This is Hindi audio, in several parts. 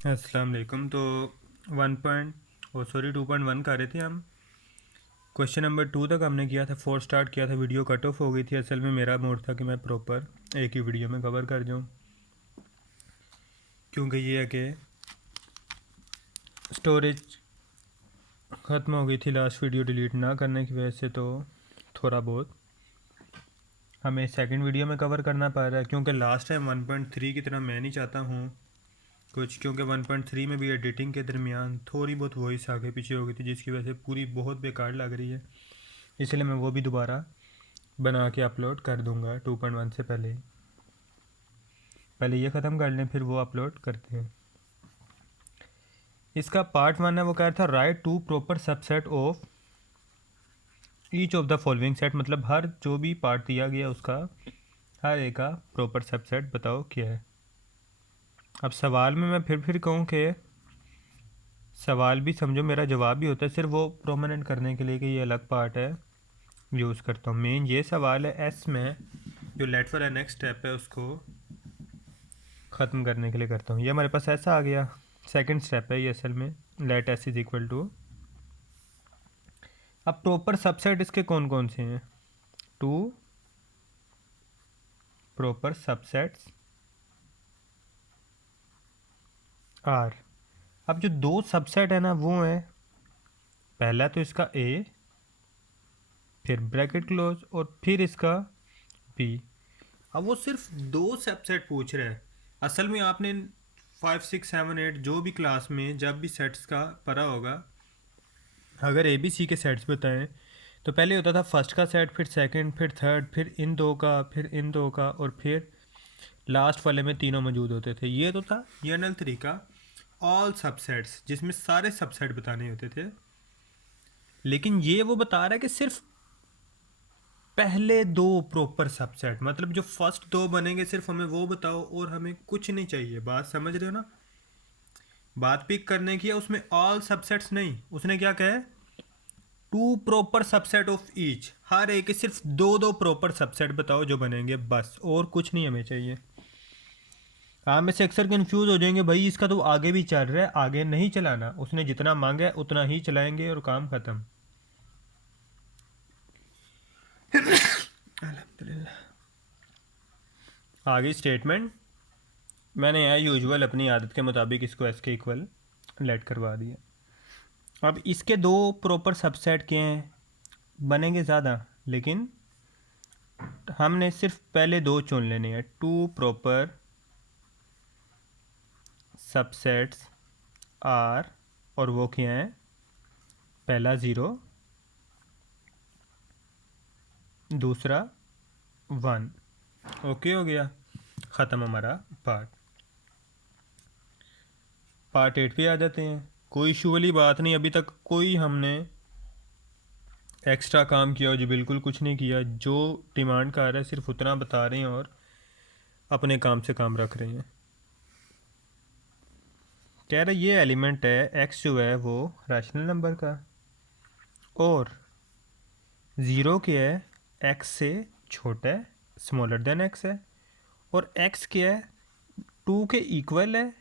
अस्सलाम वालेकुम। तो 2.1 कर रहे थे हम। क्वेश्चन नंबर 2 तक हमने किया था, 4 स्टार्ट किया था, वीडियो कट ऑफ हो गई थी। असल में मेरा मूड था कि मैं प्रॉपर एक ही वीडियो में कवर कर जाऊं, क्योंकि ये है कि स्टोरेज ख़त्म हो गई थी लास्ट वीडियो डिलीट ना करने की वजह से। तो थोड़ा बहुत हमें सेकंड वीडियो में कवर करना पड़ रहा है, क्योंकि लास्ट टाइम 1.3 की तरह मैं नहीं चाहता हूँ कुछ, क्योंकि 1.3 में भी एडिटिंग के दरमियान थोड़ी बहुत वॉइस आगे पीछे हो गई थी, जिसकी वजह से पूरी बहुत बेकार लग रही है। इसलिए मैं वो भी दोबारा बना के अपलोड कर दूंगा 2.1 से पहले। पहले ये ख़त्म कर लें, फिर वो अपलोड करते हैं। इसका पार्ट 1 है, वो कह रहा था write two proper subset of each of the following set, मतलब हर जो भी पार्ट दिया गया उसका हर एक का प्रॉपर सबसेट बताओ क्या है। अब सवाल में मैं फिर कहूँ कि सवाल भी समझो मेरा जवाब भी होता है, सिर्फ वो प्रोमिनेंट करने के लिए कि ये अलग पार्ट है यूज़ करता हूँ। मेन ये सवाल है एस में, जो let for a next step है उसको ख़त्म करने के लिए करता हूँ। ये हमारे पास ऐसा आ गया, सेकंड स्टेप है ये असल में, let S is equal to. अब प्रॉपर सबसेट इसके कौन कौन से हैं? Two proper subsets are. अब जो दो सबसेट है ना वो है, पहला तो इसका ए, फिर ब्रैकेट क्लोज, और फिर इसका बी। अब वो सिर्फ दो सबसेट पूछ रहा है। असल में आपने 5, 6, 7, 8 जो भी क्लास में जब भी सेट्स का पढ़ा होगा, अगर ए बी सी के सेट्स बताएं तो पहले होता था फर्स्ट का सेट, फिर सेकंड, फिर थर्ड, फिर इन दो का, फिर इन दो का, और फिर लास्ट वाले में तीनों मौजूद होते थे। ये तो था जनरल तरीका ऑल सबसेट्स, जिसमें सारे सबसेट बताने होते थे। लेकिन ये वो बता रहा है कि सिर्फ पहले दो प्रॉपर सबसेट, मतलब जो फर्स्ट दो बनेंगे सिर्फ हमें वो बताओ, और हमें कुछ नहीं चाहिए। बात समझ रहे हो ना? बात पिक करने की है, उसमें ऑल सबसेट्स नहीं, उसने क्या कहा है, two proper subset of each, हर एक के सिर्फ दो दो प्रॉपर सबसेट बताओ जो बनेंगे, बस, और कुछ नहीं हमें चाहिए। आप में से अक्सर कंफ्यूज हो जाएंगे, भाई इसका तो आगे भी चल रहा है, आगे नहीं चलाना, उसने जितना मांगा है उतना ही चलाएंगे और काम खत्म। अल्हम्दुलिल्लाह। आगे स्टेटमेंट मैंने यहाँ यूजुअल अपनी आदत के मुताबिक इसको एस के इक्वल लेट करवा दिया। अब इसके दो प्रॉपर सबसेट के हैं, बनेंगे ज़्यादा, लेकिन हमने सिर्फ पहले दो चुन लेने हैं। टू प्रॉपर सबसेट्स आर, और वो क्या हैं, पहला 0, दूसरा 1। ओके हो गया, ख़त्म हमारा पार्ट 8 पे आ जाते हैं। कोई इशू वाली बात नहीं, अभी तक कोई हमने एक्स्ट्रा काम किया हो जी? बिल्कुल कुछ नहीं किया। जो डिमांड कर रहा है सिर्फ उतना बता रहे हैं और अपने काम से काम रख रहे हैं। कह रहा है ये एलिमेंट है एक्स जो है वो रैशनल नंबर का, और ज़ीरो क्या है, एक्स से छोटा है, स्मॉलर देन एक्स है, और एक्स क्या है, टू के इक्वल है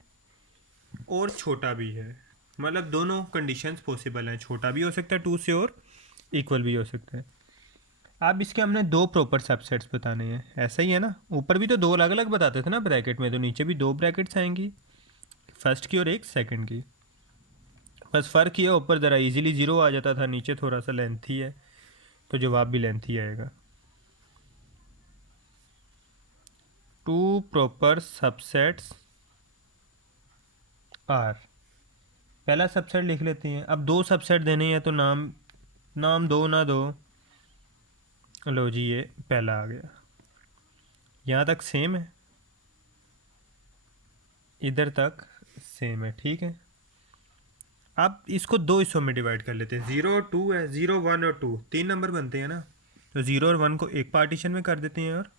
और छोटा भी है। मतलब दोनों कंडीशंस पॉसिबल हैं, छोटा भी हो सकता है टू से और इक्वल भी हो सकता है। अब इसके हमने दो प्रॉपर सबसेट्स बताने हैं, ऐसा ही है ना? ऊपर भी तो दो अलग अलग बताते थे ना ब्रैकेट में, तो नीचे भी दो ब्रैकेट्स आएंगी, फर्स्ट की और एक सेकंड की। बस फ़र्क ये ऊपर ज़रा इजीली ज़ीरो आ जाता था, नीचे थोड़ा सा लेंथी है, तो जवाब भी लेंथी आएगा। टू प्रॉपर सबसेट्स आर, पहला सबसेट लिख लेते हैं। अब दो सबसेट देने हैं तो नाम नाम दो ना दो, लो जी ये पहला आ गया। यहाँ तक सेम है, इधर तक सेम है, ठीक है। अब इसको दो हिस्सों में डिवाइड कर लेते हैं। 0 और 2 है, 0, 1 और 2 तीन नंबर बनते हैं ना, तो 0 और 1 को एक पार्टीशन में कर देते हैं, और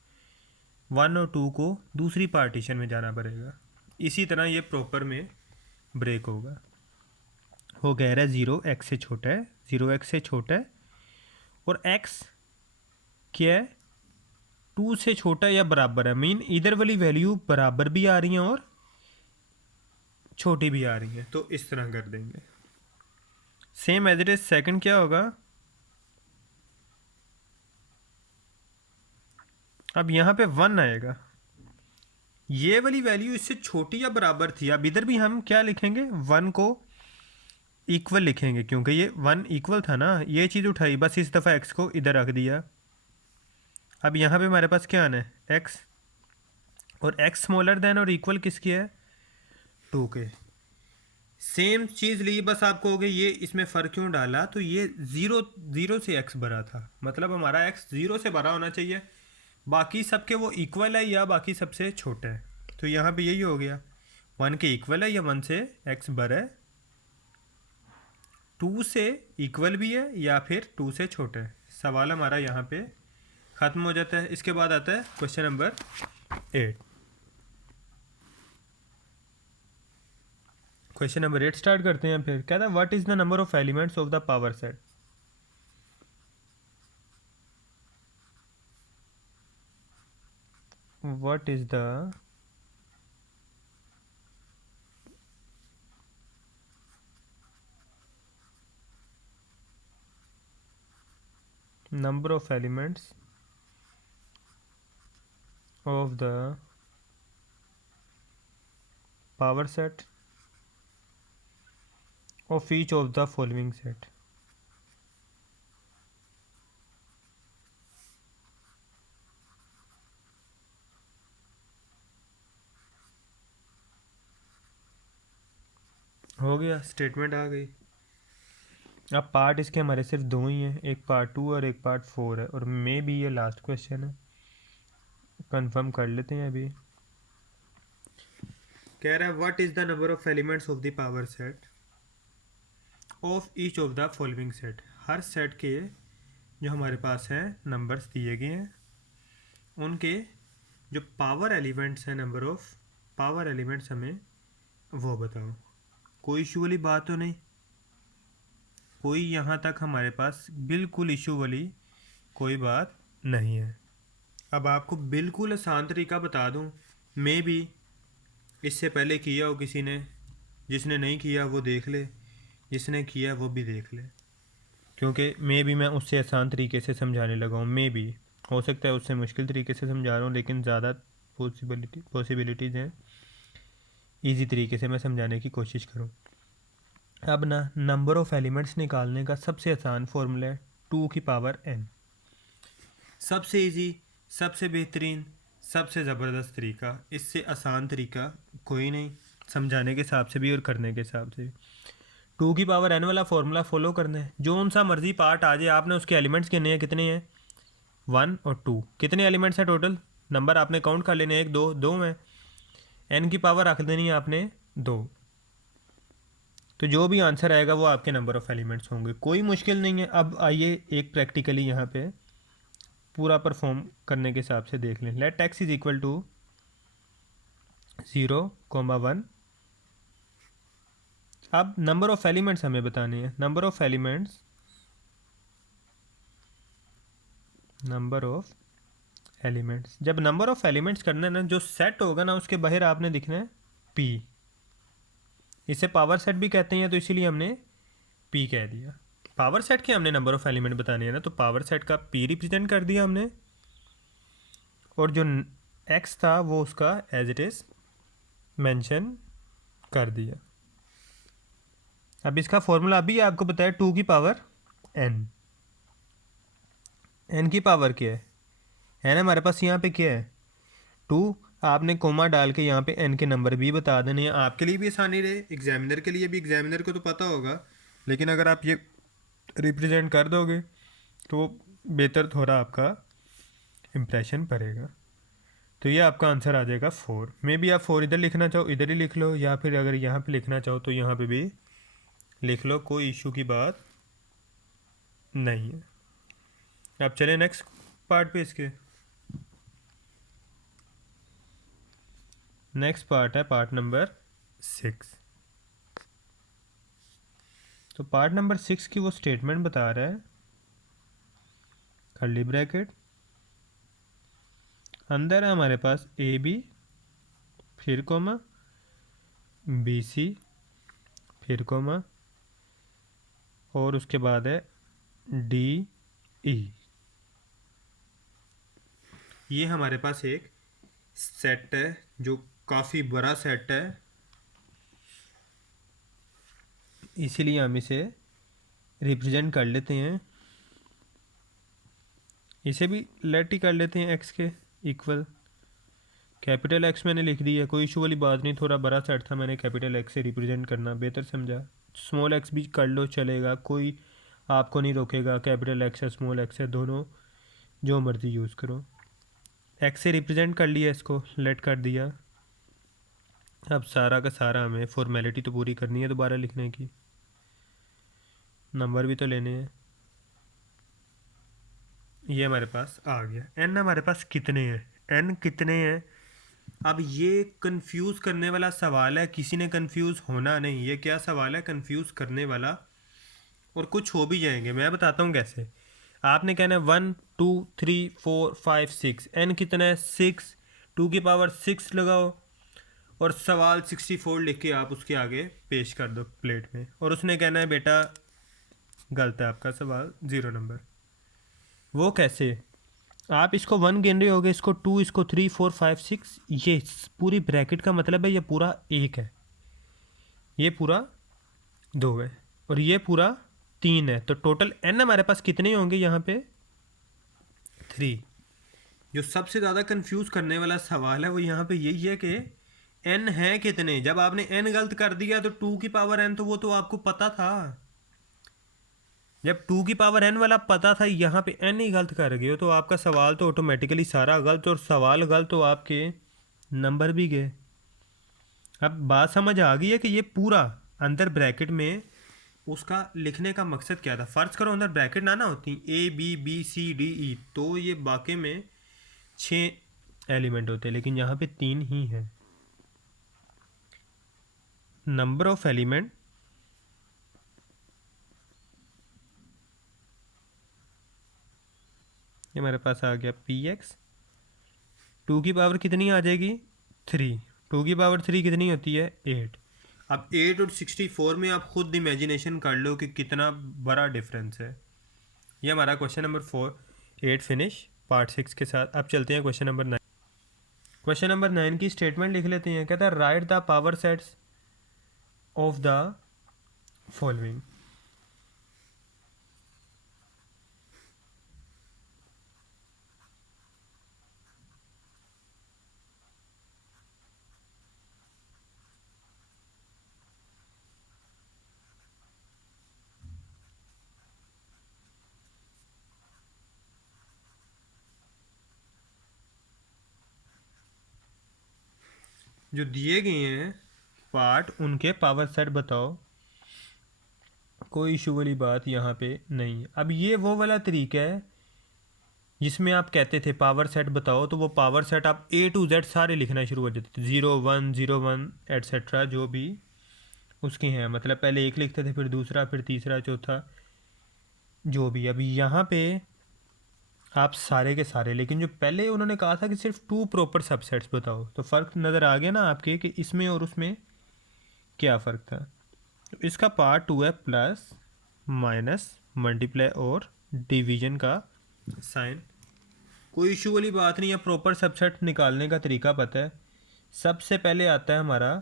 1 और 2 को दूसरी पार्टीशन में जाना पड़ेगा। इसी तरह ये प्रॉपर में ब्रेक होगा। वो कह रहा है 0 एक्स से छोटा है, 0 एक्स से छोटा है, और एक्स क्या है, 2 से छोटा या बराबर है। मीन इधर वाली वैल्यू बराबर भी आ रही हैं और छोटी भी आ रही हैं, तो इस तरह कर देंगे। Same as it is second क्या होगा, अब यहाँ पे 1 आएगा, ये वाली वैल्यू इससे छोटी या बराबर थी। अब इधर भी हम क्या लिखेंगे, 1 को इक्वल लिखेंगे, क्योंकि ये 1 इक्वल था ना, ये चीज़ उठाई, बस इस दफ़ा x को इधर रख दिया। अब यहाँ पे हमारे पास क्या आना है, x, और x स्मॉलर देन और इक्वल किसकी है, 2 के। सेम चीज़ ली, बस आप कहोगे ये इसमें फ़र्क क्यों डाला, तो ये ज़ीरो से x भरा था, मतलब हमारा x 0 से भरा होना चाहिए, बाकी सबके वो इक्वल है या बाकी सबसे छोटा है। तो यहाँ पे यही हो गया, 1 के इक्वल है या 1 से x भरा है, 2 से इक्वल भी है या फिर 2 से छोटा है। सवाल हमारा यहाँ पे ख़त्म हो जाता है। इसके बाद आता है question number 8। Question number 8 start करते हैं। फिर कहता है what is the number of elements of the power set. What is the number of elements of the power set of each of the following set। हो गया, स्टेटमेंट आ गई। अब पार्ट इसके हमारे सिर्फ 2 ही हैं, एक पार्ट 2 और एक पार्ट 4 है, और मे भी ये लास्ट क्वेश्चन है, कंफर्म कर लेते हैं अभी। कह रहा है what is the number of elements of the power set of each of the following set. Her set के जो हमारे पास हैं नंबर्स दिए गए हैं, उनके जो पावर एलिमेंट्स हैं, नंबर ऑफ पावर एलिमेंट्स हमें वो बताओ। कोई इशू वाली बात तो नहीं, कोई यहाँ तक हमारे पास बिल्कुल इशू वाली कोई बात नहीं है। अब आपको बिल्कुल आसान तरीका बता दूँ, मैं भी इससे पहले किया हो किसी ने, जिसने नहीं किया वो देख ले, जिसने किया वो भी देख ले, क्योंकि मैं उससे आसान तरीके से समझाने लगा हूँ। मैं भी हो सकता है उससे मुश्किल तरीके से समझा रहा हूँ, लेकिन ज़्यादा पॉसिबिलिटीज़ हैं इजी तरीके से मैं समझाने की कोशिश करूँ। अब ना नंबर ऑफ़ एलिमेंट्स निकालने का सबसे आसान फॉर्मूला है 2 की पावर n। सबसे इजी, सबसे बेहतरीन, सबसे ज़बरदस्त तरीका, इससे आसान तरीका कोई नहीं, समझाने के हिसाब से भी और करने के हिसाब से भी। 2 की पावर n वाला फॉर्मूला फॉलो करना है, जो सा मर्जी पार्ट आ जाए, आपने उसके एलिमेंट्स गिनने हैं, कितने हैं 1 और 2, कितने एलिमेंट्स हैं टोटल, नंबर आपने काउंट कर लेने, 1 2 2 में n की पावर रख देनी है आपने 2, तो जो भी आंसर आएगा वो आपके नंबर ऑफ़ एलिमेंट्स होंगे, कोई मुश्किल नहीं है। अब आइए एक प्रैक्टिकली यहाँ पे पूरा परफॉर्म करने के हिसाब से देख लें। Let x is equal to 0,1। अब नंबर ऑफ़ एलिमेंट्स हमें बताने हैं, नंबर ऑफ़ एलिमेंट्स। जब नंबर ऑफ़ एलिमेंट्स करना है ना, जो सेट होगा ना उसके बाहर आपने लिखना है p, इसे पावर सेट भी कहते हैं, तो इसीलिए हमने p कह दिया। पावर सेट के हमने नंबर ऑफ़ एलिमेंट बताने हैं ना, तो पावर सेट का p रिप्रेजेंट कर दिया हमने, और जो x था वो उसका एज इट इज़ मेंशन कर दिया। अब इसका फॉर्मूला अभी आपको बताया 2 की पावर n। n की पावर क्या है n हमारे पास यहाँ पे क्या है 2, आपने कोमा डाल के यहाँ पे n के नंबर भी बता देने हैं, आपके लिए भी आसानी रहे, एग्जामिनर के लिए भी, एग्जामिनर को तो पता होगा, लेकिन अगर आप ये रिप्रेजेंट कर दोगे तो बेहतर थोड़ा आपका इम्प्रेशन पड़ेगा। तो ये आपका आंसर आ जाएगा 4। मे भी आप 4 इधर लिखना चाहो इधर ही लिख लो, या फिर अगर यहाँ पे लिखना चाहो तो यहाँ पे भी लिख लो, कोई इशू की बात नहीं है। अब चले नेक्स्ट पार्ट पे। इसके नेक्स्ट पार्ट है पार्ट नंबर 6। तो पार्ट नंबर 6 की वो स्टेटमेंट बता रहा है, कर्ली ब्रैकेट अंदर है हमारे पास ए बी, फिर कोमा, BC, फिर कोमा, और उसके बाद है DE। ये हमारे पास एक सेट है जो काफ़ी बड़ा सेट है, इसीलिए हम इसे रिप्रेजेंट कर लेते हैं, इसे भी लेट ही कर लेते हैं x के इक्वल। कैपिटल X मैंने लिख दिया, कोई इशू वाली बात नहीं, थोड़ा बड़ा सेट था, मैंने कैपिटल X से रिप्रेजेंट करना बेहतर समझा। स्मॉल x भी कर लो चलेगा, कोई आपको नहीं रोकेगा, कैपिटल X है स्मॉल x है, दोनों जो मर्ज़ी यूज़ करो। x से रिप्रेजेंट कर लिया, इसको लेट कर दिया। अब सारा का सारा हमें फॉर्मेलिटी तो पूरी करनी है दोबारा लिखने की, नंबर भी तो लेने हैं। ये हमारे पास आ गया। n हमारे पास कितने हैं, n कितने हैं? अब ये कंफ्यूज करने वाला सवाल है, किसी ने कंफ्यूज होना नहीं। ये क्या सवाल है, कंफ्यूज करने वाला, और कुछ हो भी जाएंगे। मैं बताता हूँ कैसे। आपने कहना है 1 2 3 4 5 6, n कितना है 6, 2 की पावर 6 लगाओ और सवाल 64 लिख के आप उसके आगे पेश कर दो प्लेट में, और उसने कहना है बेटा गलत है आपका सवाल, 0 नंबर। वो कैसे? आप इसको 1 गिन रहे होगे, इसको 2, इसको 3 4 5 6, ये पूरी ब्रैकेट का मतलब है ये पूरा 1 है, ये पूरा 2 है, और ये पूरा 3 है। तो टोटल n हमारे पास कितने होंगे यहाँ पे? 3। जो सबसे ज़्यादा कंफ्यूज करने वाला सवाल है वो यहाँ पे यही है कि n है कितने। जब आपने n गलत कर दिया तो 2 की पावर n, तो वो तो आपको पता था। जब 2 की पावर n वाला पता था, यहाँ पे n ही गलत कर गए हो, तो आपका सवाल तो ऑटोमेटिकली सारा गलत, और सवाल गलत तो आपके नंबर भी गए। अब बात समझ आ गई है कि ये पूरा अंदर ब्रैकेट में उसका लिखने का मकसद क्या था। फ़र्ज करो अंदर ब्रैकेट ना होती ABBCDE, तो ये बाकी में 6 एलिमेंट होते, लेकिन यहाँ पे 3 ही हैं। नंबर ऑफ एलिमेंट ये हमारे पास आ गया PX। 2 की पावर कितनी आ जाएगी? 3। 2 की पावर 3 कितनी होती है? 8। अब 8 और 64 में आप खुद इमेजिनेशन कर लो कि कितना बड़ा डिफरेंस है। ये हमारा क्वेश्चन नंबर 8 फिनिश पार्ट 6 के साथ। अब चलते हैं क्वेश्चन नंबर 9। क्वेश्चन नंबर 9 की स्टेटमेंट लिख लेते हैं। कहता है right the power sets of the following. जो दिए गए हैं पार्ट, उनके पावर सेट बताओ। कोई इशू वाली बात यहाँ पे नहीं। अब ये वो वाला तरीका है जिसमें आप कहते थे पावर सेट बताओ, तो वो पावर सेट आप A to Z सारे लिखना शुरू हो जाते थे, 0 1 0 1 एट्सेट्रा जो भी उसके हैं। मतलब पहले एक लिखते थे, फिर दूसरा, फिर तीसरा, चौथा, जो भी। अभी यहाँ पे आप सारे के सारे, लेकिन जो पहले उन्होंने कहा था कि सिर्फ 2 प्रॉपर सबसेट्स बताओ, तो फ़र्क नज़र आ गया ना आपके कि इसमें और उसमें क्या फ़र्क था। तो इसका पार्ट 2 है प्लस माइनस मल्टीप्लाई और डिवीजन का साइन। कोई इशू वाली बात नहीं है, प्रॉपर सबसेट निकालने का तरीका पता है। सबसे पहले आता है हमारा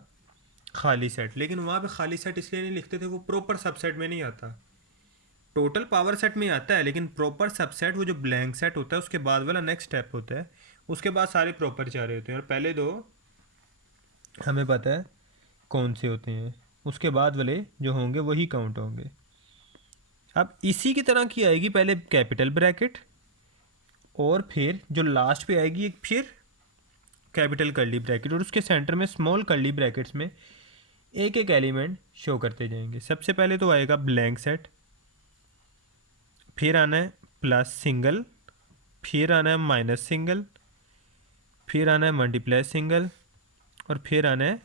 खाली सेट, लेकिन वहाँ पे खाली सेट इसलिए नहीं लिखते थे, वो प्रॉपर सबसेट में नहीं आता, टोटल पावर सेट में आता है। लेकिन प्रॉपर सबसेट वो जो ब्लैंक सेट होता है उसके बाद वाला नेक्स्ट स्टेप होता है, उसके बाद सारे प्रॉपर चाह रहे होते हैं, और पहले दो हमें पता है कौन से होते हैं, उसके बाद वाले जो होंगे वही काउंट होंगे। अब इसी की तरह की आएगी पहले कैपिटल ब्रैकेट, और फिर जो लास्ट पे आएगी एक फिर कैपिटल कर्ली ब्रैकेट, और उसके सेंटर में स्मॉल कर्ली ब्रैकेट्स में एक एक एलिमेंट शो करते जाएंगे। सबसे पहले तो आएगा ब्लैंक सेट, फिर आना है प्लस सिंगल, फिर आना है माइनस सिंगल, फिर आना है मल्टीप्लाई सिंगल, और फिर आना है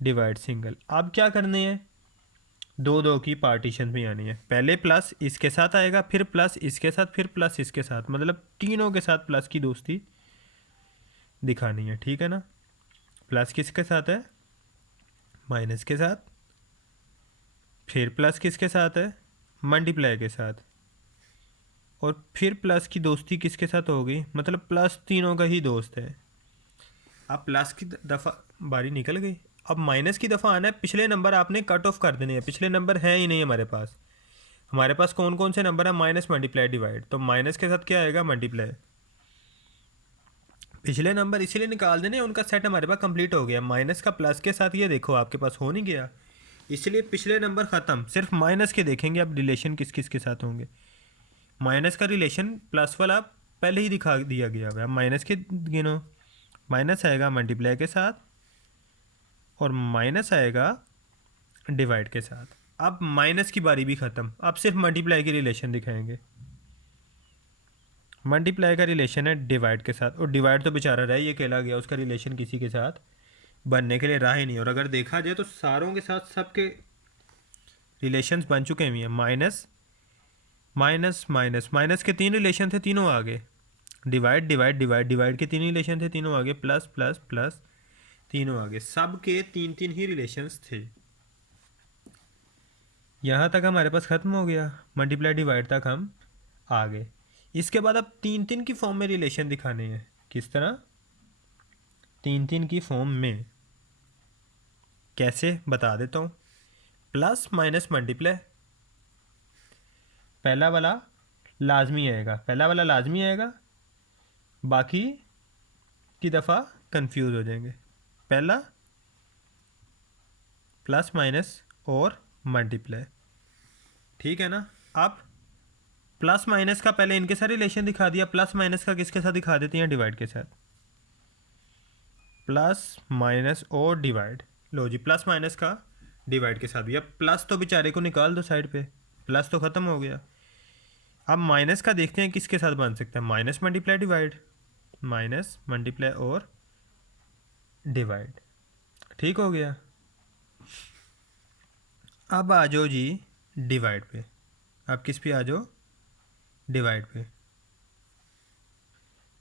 डिवाइड सिंगल। अब क्या करने हैं, दो दो की पार्टीशन में आनी है। पहले प्लस इसके साथ आएगा, फिर प्लस इसके साथ, फिर प्लस इसके साथ, मतलब तीनों के साथ प्लस की दोस्ती दिखानी है, ठीक है ना। प्लस किसके साथ है? माइनस के साथ, फिर प्लस किसके साथ है, मल्टीप्लाई के साथ, और फिर प्लस की दोस्ती किसके साथ होगी, मतलब प्लस तीनों का ही दोस्त है। अब प्लस की दफ़ा बारी निकल गई, अब माइनस की दफ़ा आना है, पिछले नंबर आपने कट ऑफ कर देने हैं, पिछले नंबर हैं ही नहीं हमारे पास। हमारे पास कौन कौन से नंबर है, माइनस मल्टीप्लाई डिवाइड, तो माइनस के साथ क्या आएगा, मल्टीप्लाई। पिछले नंबर इसीलिए निकाल देने, उनका सेट हमारे पास कंप्लीट हो गया। माइनस का प्लस के साथ ये देखो आपके पास हो नहीं गया, इसलिए पिछले नंबर ख़त्म, सिर्फ माइनस के देखेंगे अब रिलेशन किस किस के साथ होंगे। माइनस का रिलेशन प्लस वाला पहले ही दिखा दिया गया है, माइनस के गिनो। माइनस आएगा मल्टीप्लाई के साथ और माइनस आएगा डिवाइड के साथ। अब माइनस की बारी भी ख़त्म, अब सिर्फ मल्टीप्लाई की रिलेशन दिखाएंगे। मल्टीप्लाई का रिलेशन है डिवाइड के साथ, और डिवाइड तो बेचारा रह ये अकेला गया, उसका रिलेशन किसी के साथ बनने के लिए रहा ही नहीं। और अगर देखा जाए तो सारों के साथ सबके रिलेशंस बन चुके हुए हैं। माइनस माइनस माइनस, माइनस के तीन रिलेशन थे, तीनों आ गए। डिवाइड डिवाइड डिवाइड, डिवाइड के तीन रिलेशन थे, तीनों आ गए। प्लस प्लस प्लस, तीनों आ गए। सब के तीन तीन ही रिलेशंस थे। यहाँ तक हमारे पास ख़त्म हो गया, मल्टीप्लाई डिवाइड तक हम आ गए। इसके बाद अब तीन तीन की फॉर्म में रिलेशन दिखाने हैं। किस तरह, तीन तीन की फॉर्म में कैसे बता देता हूँ। प्लस माइनस मल्टीप्लाई, पहला वाला लाजमी आएगा, पहला वाला लाजमी आएगा, बाकी की दफ़ा कंफ्यूज हो जाएंगे। पहला प्लस माइनस और मल्टीप्लाई, ठीक है ना। अब प्लस माइनस का पहले इनके साथ रिलेशन दिखा दिया, प्लस माइनस का किसके साथ दिखा देते हैं, डिवाइड के साथ। प्लस माइनस और डिवाइड, लो जी प्लस माइनस का डिवाइड के साथ भी। अब प्लस तो बेचारे को निकाल दो साइड पे, प्लस तो ख़त्म हो गया। अब माइनस का देखते हैं किसके साथ बन सकता है, minus multiply divide, minus multiply और डिवाइड, ठीक हो गया। अब आ जाओ जी डिवाइड पे, अब किस पे आ जाओ, डिवाइड पे।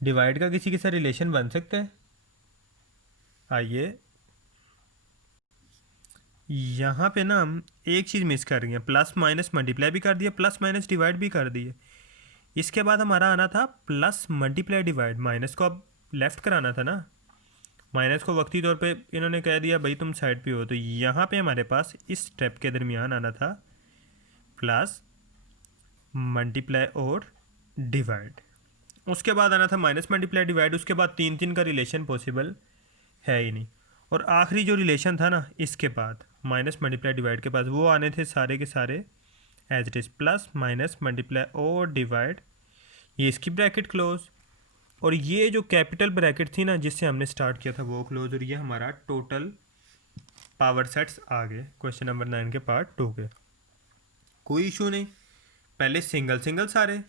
डिवाइड का किसी के साथ रिलेशन बन सकता है, आइए यहाँ पे ना हम एक चीज़ मिस कर रही हैं, प्लस माइनस मल्टीप्लाई भी कर दिया, प्लस माइनस डिवाइड भी कर दिए। इसके बाद हमारा आना था प्लस मल्टीप्लाई डिवाइड, माइनस को अब लेफ़्ट कराना था ना, माइनस को वक्ती तौर पे इन्होंने कह दिया भाई तुम साइड पे हो, तो यहाँ पे हमारे पास इस स्टेप के दरमियान आना था प्लस मल्टीप्लाई और डिवाइड। उसके बाद आना था माइनस मल्टीप्लाई डिवाइड, उसके बाद तीन तीन का रिलेशन पॉसिबल है ही नहीं। और आखिरी जो रिलेशन था ना इसके बाद माइनस मल्टीप्लाई डिवाइड के पास, वो आने थे सारे के सारे as it is, plus minus multiply और डिवाइड, ये इसकी ब्रैकेट क्लोज, और ये जो कैपिटल ब्रैकेट थी ना जिससे हमने स्टार्ट किया था वो क्लोज, और ये हमारा टोटल पावर सेट्स आ गए क्वेश्चन नंबर 9 के पार्ट 2 के। कोई इशू नहीं, पहले सिंगल सिंगल सारे,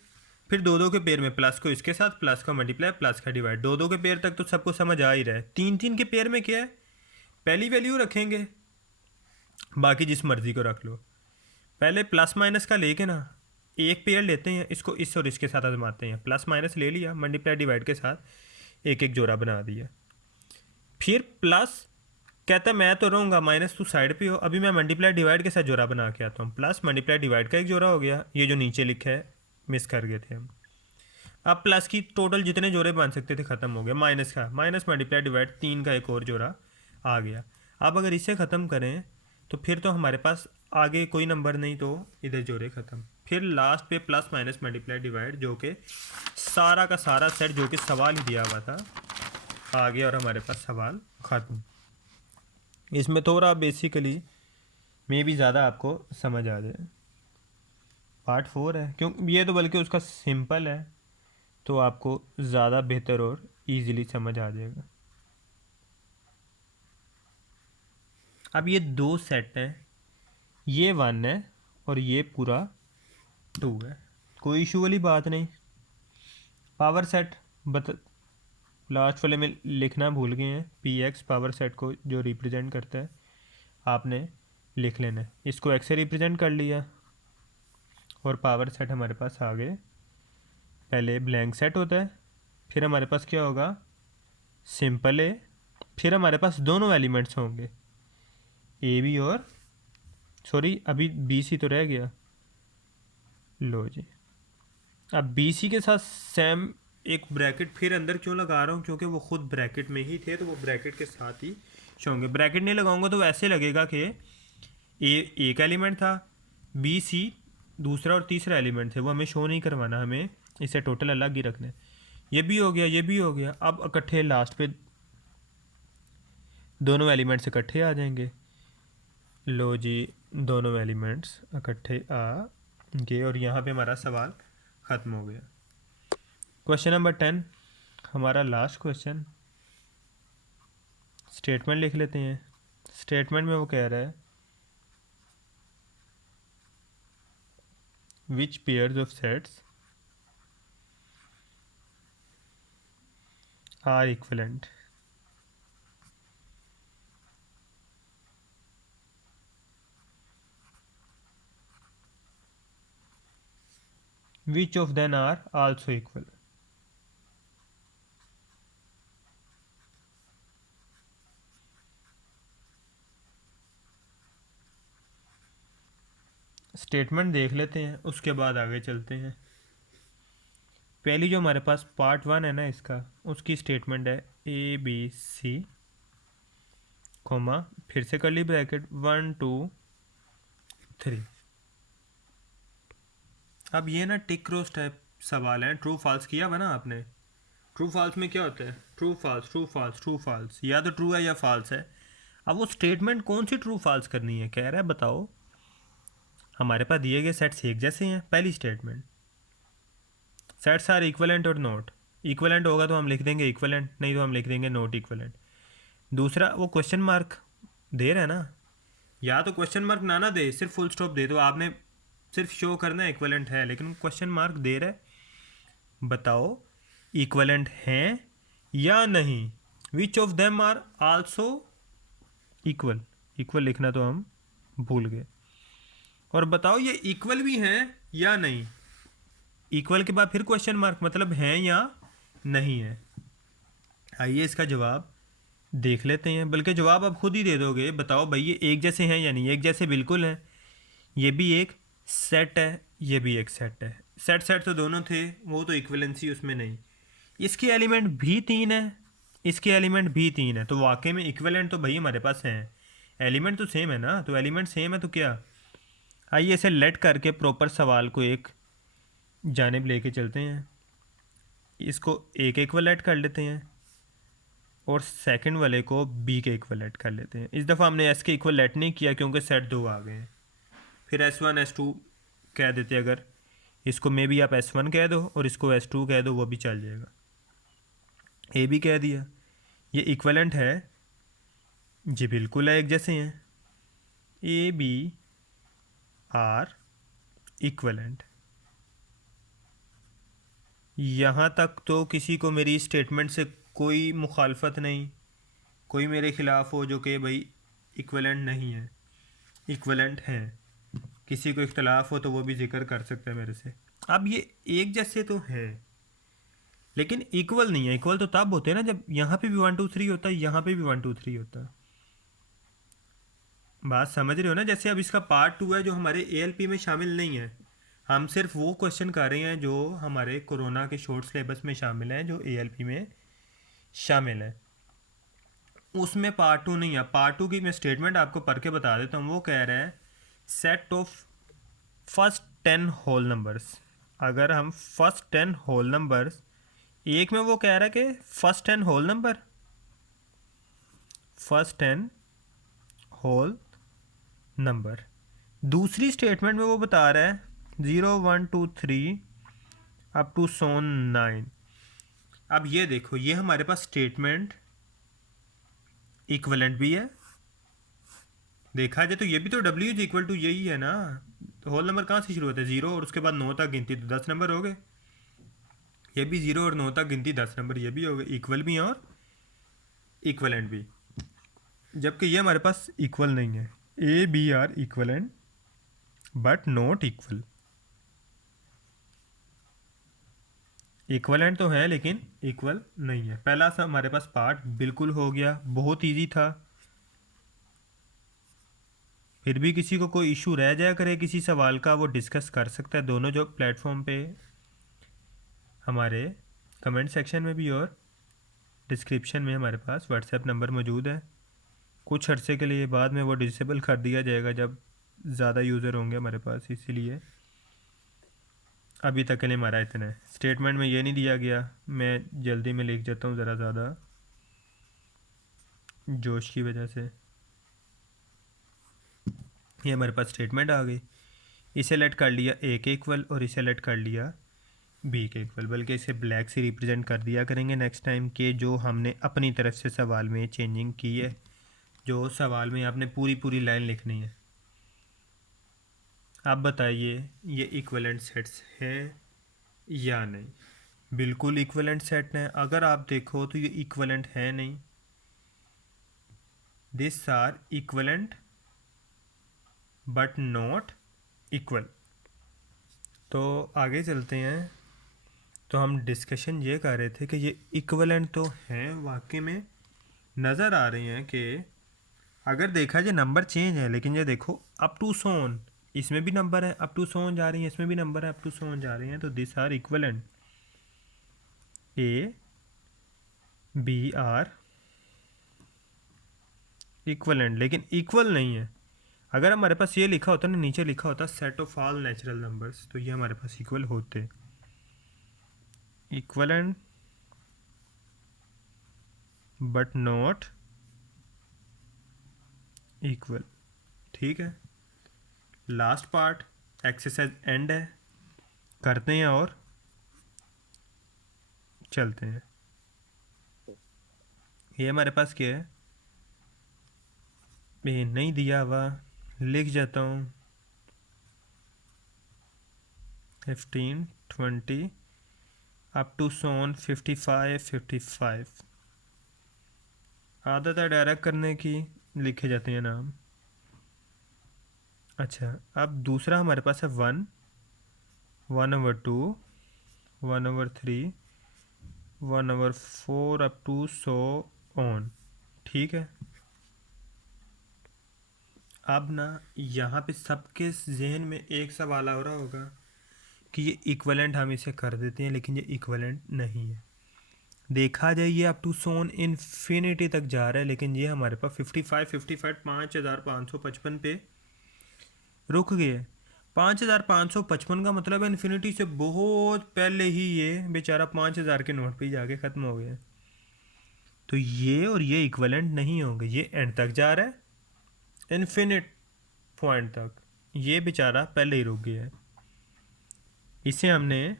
फिर दो दो के पेयर में, प्लस को इसके साथ, प्लस का मल्टीप्लाई, प्लस का डिवाइड, दो दो के पेयर तक तो सबको समझ आ ही रहा है। तीन तीन के पेयर में क्या है, पहली वैल्यू रखेंगे, बाकी जिस मर्ज़ी को रख लो। पहले प्लस माइनस का लेके ना एक पेयर लेते हैं, इसको इस और इसके साथ आजमाते हैं। प्लस माइनस ले लिया, मल्टीप्लाई डिवाइड के साथ एक एक जोड़ा बना दिया। फिर प्लस कहता है मैं तो रहूँगा, माइनस तू साइड पे हो, अभी मैं मल्टीप्लाई डिवाइड के साथ जोड़ा बना के आता हूँ। प्लस मल्टीप्लाई डिवाइड का एक जोड़ा हो गया, ये जो नीचे लिखा है मिस कर गए थे हम। अब प्लस की टोटल जितने जोड़े बन सकते थे ख़त्म हो गया। माइनस का, माइनस मल्टीप्लाई डिवाइड, तीन का एक और जोड़ा आ गया। अब अगर इसे ख़त्म करें तो फिर तो हमारे पास आगे कोई नंबर नहीं, तो इधर जोड़े ख़त्म। फिर लास्ट पे प्लस माइनस मल्टीप्लाई डिवाइड, जो कि सारा का सारा सेट जो कि सवाल ही दिया हुआ था आ गया, और हमारे पास सवाल ख़त्म। इसमें थोड़ा बेसिकली मे भी ज़्यादा आपको समझ आ जाए। पार्ट 4 है, क्यों ये तो बल्कि उसका सिंपल है, तो आपको ज़्यादा बेहतर और इजीली समझ आ जाएगा। अब ये दो सेट हैं, ये 1 है और ये पूरा 2 है, कोई इशू वाली बात नहीं। पावर सेट लास्ट वाले में लिखना भूल गए हैं, पी एक्स पावर सेट को जो रिप्रेजेंट करता है आपने लिख लेना है। इसको एक्स से रिप्रेजेंट कर लिया और पावर सेट हमारे पास आ गए। पहले ब्लैंक सेट होता है, फिर हमारे पास क्या होगा, सिंपल है, फिर हमारे पास दोनों एलिमेंट्स होंगे, ए बी और सॉरी अभी बी सी तो रह गया। लो जी, अब बी सी के साथ सेम एक ब्रैकेट फिर अंदर क्यों लगा रहा हूँ, क्योंकि वो खुद ब्रैकेट में ही थे तो वो ब्रैकेट के साथ ही शो होंगे। ब्रैकेट नहीं लगाऊंगा तो ऐसे लगेगा कि ए एक एलिमेंट था, बी सी दूसरा और तीसरा एलिमेंट थे, वो हमें शो नहीं करवाना, हमें इसे टोटल अलग ही रखने। ये भी हो गया, ये भी हो गया। अब इकट्ठे लास्ट पे दोनों एलिमेंट्स इकट्ठे आ जाएंगे। लो जी, दोनों एलिमेंट्स इकट्ठे आ गए और यहाँ पे हमारा सवाल ख़त्म हो गया। क्वेश्चन नंबर 10 हमारा लास्ट क्वेश्चन। स्टेटमेंट लिख लेते हैं। स्टेटमेंट में वो कह रहा है which pairs of sets are equivalent. Which of them are also equal. Statement देख लेते हैं, उसके बाद आगे चलते हैं। पहली जो हमारे पास पार्ट 1 है ना इसका, उसकी स्टेटमेंट है ए बी सी कोमा फिर से कर्ली ब्रैकेट 1 2 3। अब ये ना टिक क्रॉस टाइप सवाल है। ट्रू फॉल्स किया हुआ ना आपने। ट्रू फॉल्स में क्या होता है, true false true false true false, या तो ट्रू है या फॉल्स है। अब वो स्टेटमेंट कौन सी ट्रू फॉल्स करनी है, कह रहा है बताओ हमारे पास दिए गए सेट्स एक जैसे हैं। पहली स्टेटमेंट सेट्स आर इक्वलेंट और नॉट। इक्वलेंट होगा तो हम लिख देंगे इक्वलेंट, नहीं तो हम लिख देंगे नॉट इक्वलेंट। दूसरा वो क्वेश्चन मार्क दे रहा है ना, या तो क्वेश्चन मार्क ना दे, सिर्फ फुल स्टॉप दे दो, आपने सिर्फ शो करना है इक्वलेंट है, लेकिन क्वेश्चन मार्क दे रहा है। बताओ इक्वलेंट हैं या नहीं। Which of them are also equal. Equal लिखना तो हम भूल गए। और बताओ ये इक्वल भी हैं या नहीं। इक्वल के बाद फिर क्वेश्चन मार्क, मतलब हैं या नहीं है। आइए इसका जवाब देख लेते हैं, बल्कि जवाब आप खुद ही दे दोगे। बताओ भाई ये एक जैसे हैं या नहीं। एक जैसे बिल्कुल हैं। ये भी एक सेट है, ये भी एक सेट है। सेट सेट तो दोनों थे, वो तो इक्वलेंसी उसमें नहीं। इसके एलिमेंट भी 3 है, इसके एलिमेंट भी 3 है, तो वाकई में इक्वलेंट तो भाई हमारे पास हैं। एलिमेंट तो सेम है ना, तो एलिमेंट सेम है तो क्या। आइए इसे लेट करके प्रॉपर सवाल को एक जानिब लेके चलते हैं। इसको एक इक्वलेट कर लेते हैं और सेकंड वाले को बी के इक्वलेट कर लेते हैं। इस दफ़ा हमने एस के इक्वलेट नहीं किया क्योंकि सेट 2 आ गए हैं। फिर S1 S2 कह देते, अगर इसको मे भी आप S1 कह दो और इसको S2 कह दो, वो भी चल जाएगा। ए भी कह दिया, ये इक्वलेंट है जी, बिल्कुल है, एक जैसे हैं। A B are equivalent. यहाँ तक तो किसी को मेरी स्टेटमेंट से कोई मुखालफत नहीं, कोई मेरे ख़िलाफ़ हो जो कि भाई इक्वलेंट नहीं है, इक्वलेंट हैं। किसी को इख्तलाफ हो तो वो भी जिक्र कर सकता है मेरे से। अब ये एक जैसे तो हैं लेकिन इक्वल नहीं है। इक्वल तो तब होते हैं ना जब यहाँ पे भी 1 2 3 होता है, यहाँ पे भी 1 2 3 होता है। बात समझ रहे हो ना। जैसे अब इसका पार्ट 2 है जो हमारे ALP में शामिल नहीं है। हम सिर्फ वो क्वेश्चन कर रहे हैं जो हमारे कोरोना के शॉर्ट सिलेबस में शामिल हैं, जो ALP में शामिल है। उसमें पार्ट 2 नहीं है। पार्ट 2 की मैं स्टेटमेंट आपको पढ़ के बता देता हूँ। वो कह रहा है set of first 10 whole numbers. अगर हम फर्स्ट 10 होल नंबर्स, एक में वो कह रहा है कि first 10 whole number, first 10 whole number. दूसरी स्टेटमेंट में वो बता रहा है 0 1 2 3 अप टू 9। अब ये देखो, ये हमारे पास स्टेटमेंट इक्वलेंट भी है। देखा जाए तो ये भी तो W इज इक्वल टू यही है ना। तो होल नंबर कहाँ से शुरू होता है, 0 और उसके बाद 9 तक गिनती, तो 10 नंबर हो गए। ये भी 0 और 9 तक गिनती 10 नंबर, ये भी हो गए। इक्वल भी हैं और इक्वलेंट भी, जबकि ये हमारे पास इक्वल नहीं है। A B are equivalent but not equal. Equivalent तो है लेकिन इक्वल नहीं है। पहला सा हमारे पास पार्ट बिल्कुल हो गया, बहुत इजी था। फिर भी किसी को कोई इशू रह जाया करे किसी सवाल का, वो डिस्कस कर सकता है दोनों जो प्लेटफॉर्म पे हमारे कमेंट सेक्शन में भी और डिस्क्रिप्शन में हमारे पास व्हाट्सएप नंबर मौजूद है। कुछ अरसे के लिए बाद में वो डिसेबल कर दिया जाएगा जब ज़्यादा यूज़र होंगे हमारे पास, इसीलिए अभी तक के लिए हमारा इतना है। स्टेटमेंट में ये नहीं दिया गया, मैं जल्दी में लिख जाता हूँ ज़रा ज़्यादा जोश की वजह से। ये हमारे पास स्टेटमेंट आ गई, इसे लेट कर लिया ए के इक्वल और इसे लेट कर लिया बी के इक्वल, बल्कि इसे ब्लैक से रिप्रेजेंट कर दिया करेंगे नेक्स्ट टाइम के जो हमने अपनी तरफ से सवाल में चेंजिंग की है, जो सवाल में आपने पूरी पूरी लाइन लिखनी है। आप बताइए ये इक्वलेंट सेट्स है या नहीं? बिल्कुल इक्वलेंट सेट है। अगर आप देखो तो ये इक्वलेंट है नहीं, this are equivalent but not equal. तो आगे चलते हैं। तो हम डिस्कशन ये कर रहे थे कि ये इक्वलेंट तो हैं, वाकई में नज़र आ रही हैं कि अगर देखा जाए नंबर चेंज है, लेकिन ये देखो अप टू सोन, इसमें भी नंबर है अप टू सोन जा रही हैं, इसमें भी नंबर है अप टू सोन जा रही हैं, तो this are equivalent. A B are equivalent, लेकिन इक्वल नहीं है। अगर हमारे पास ये लिखा होता ना, नीचे लिखा होता set of all natural numbers, तो ये हमारे पास इक्वल होते। Equivalent but not equal. ठीक है, लास्ट पार्ट एक्सरसाइज एंड है, करते हैं और चलते हैं। ये हमारे पास क्या है, ये नहीं दिया हुआ, लिख जाता हूँ 15 20 अप टू सोन 55 55। आदत है डायरेक्ट करने की, लिखे जाते हैं नाम। अच्छा, अब दूसरा हमारे पास है 1 1/2 1/3 1/4 अप टू सो ऑन। ठीक है, अब ना यहाँ पे सबके जहन में एक सवाल आ रहा होगा कि ये इक्वलेंट हम इसे कर देते हैं, लेकिन ये इक्वलेंट नहीं है। देखा जाए ये अप टू सोन इन्फिनिटी तक जा रहा है, लेकिन ये हमारे पास 55 5555 पे रुक गए। 5555 का मतलब है इन्फिनिटी से बहुत पहले ही ये बेचारा 5000 के नोट पे ही जाके ख़त्म हो गया। तो ये और ये इक्वलेंट नहीं होंगे, ये एंड तक जा रहा है इन्फिनिट पॉइंट तक, ये बेचारा पहले ही रुक गया है। इसे हमने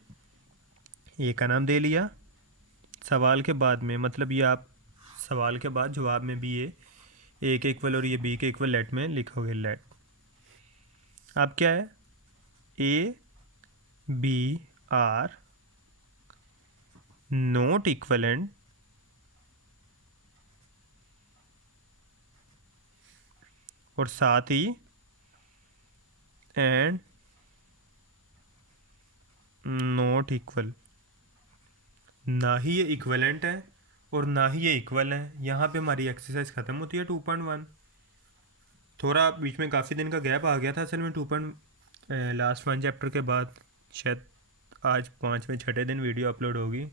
ए का नाम दे लिया सवाल के बाद में, मतलब ये आप सवाल के बाद जवाब में भी ये ए के इक्वल और ये बी के इक्वल लेट में लिखोगे लेट। अब क्या है, A B are not equivalent और साथ ही एंड नॉट इक्वल। ना ही ये इक्वलेंट है और ना ही ये इक्वल है। यहाँ पे हमारी एक्सरसाइज ख़त्म होती है 2.1। थोड़ा बीच में काफ़ी दिन का गैप आ गया था असल में, लास्ट 1 चैप्टर के बाद शायद आज 5वें 6ठे दिन वीडियो अपलोड होगी।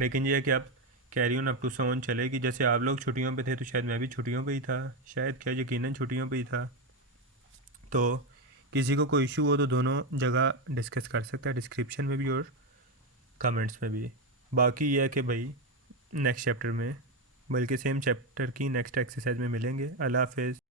लेकिन ये है कि अब कैरी ऑन अप टू सोन चलेगी। जैसे आप लोग छुट्टियों पे थे तो शायद मैं भी छुट्टियों पे ही था, शायद क्या यकीनन छुट्टियों पे ही था। तो किसी को कोई इशू हो तो दोनों जगह डिस्कस कर सकता है, डिस्क्रिप्शन में भी और कमेंट्स में भी। बाकी यह है कि भाई नेक्स्ट चैप्टर में, बल्कि सेम चैप्टर की नेक्स्ट एक्सरसाइज में मिलेंगे। अल्लाह हाफिज़।